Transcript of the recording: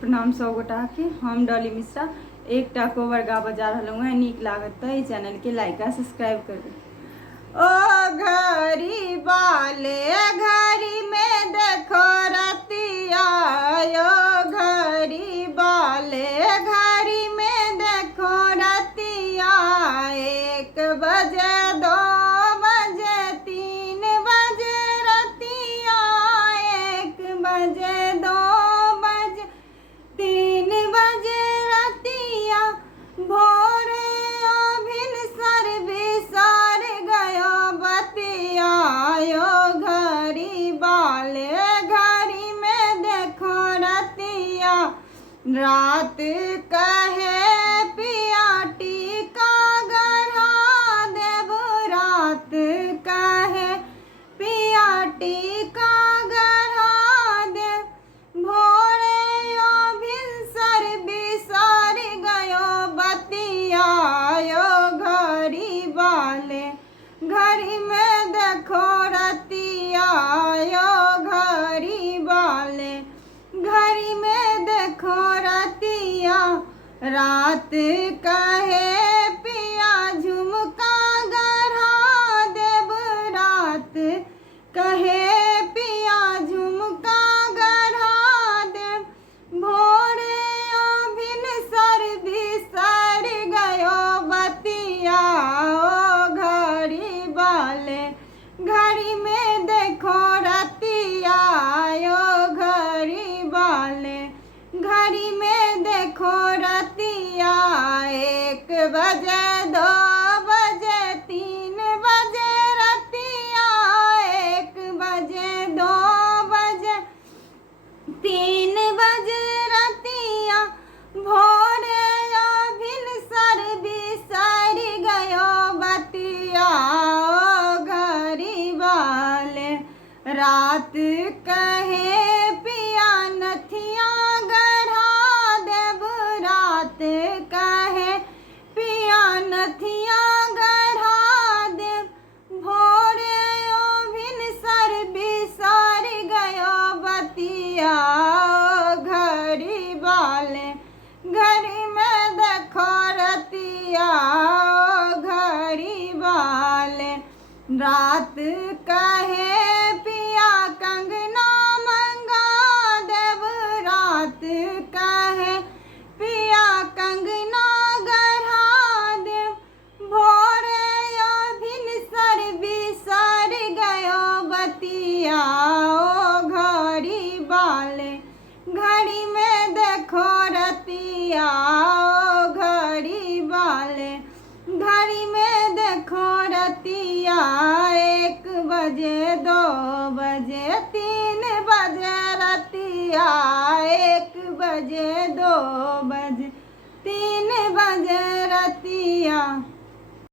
प्रणाम सब गोटा के। हम डॉली मिश्रा एक टा कोवर गा बजा रहा हूँ। नीक लागत तो चैनल के लाइक आ सब्सक्राइब कर दे। ओ घड़ी बाले घड़ी में देखो रतिया, ओ घड़ी बाले घड़ी में देखो रतिया। 1 बजे 2 बजे 3 बजे रतिया, 1 बजे 2 बजे 3 बजे रतिया। भोरे अभिन सर बिसर गयो बतिया, यो घड़ी बाले घड़ी में देखो रतिया। रात कहे पिया टीका गढ़ा देव, रात कहे पिया टीका गढ़ा देव। भोरे अभिन सर बिसर गयो बतिया, यो घड़ी बाले घड़ी में देखो रतिया, यो घड़ी बाले घड़ी में देखो रतिया। रात कहे पिया झुमका गढ़ा देव, रात कहे पिया झुमका गढ़ा देव। भोरे अभिन सर बिसर गयो बतिया, ओ घड़ी बाले घड़ी में देखो रतिया, ओ घड़ी बाले घड़ी में देखो रतिया। 1 बजे 2 बजे 3 बजे रतिया, 1 बजे 2 बजे 3 बजे रतिया। भोरे अभिन सर बिसर गयो बतिया, ओ घड़ी बाले रात कहे पिया नथिया गढ़ा देव, रात कहे पिया नथिया गढ़ा देव। भोरे अभिन सर बिसर गयो बतिया, ओ घड़ी बाले घड़ी में देखो रतिया, ओ घड़ी बाले। रात कहे पिया कंगना मंगा देव, रात कहे पिया कंगना गढ़ा देव। भोरे अभिन सर बिसर गयो बतिया, ओ घड़ी बाले घड़ी में देखो रतिया, ओ घड़ी बाले घड़ी में देखो रतिया। 1 बजे 2 बजे 3 बजे रतिया, 1 बजे 2 बजे 3 बजे रतिया।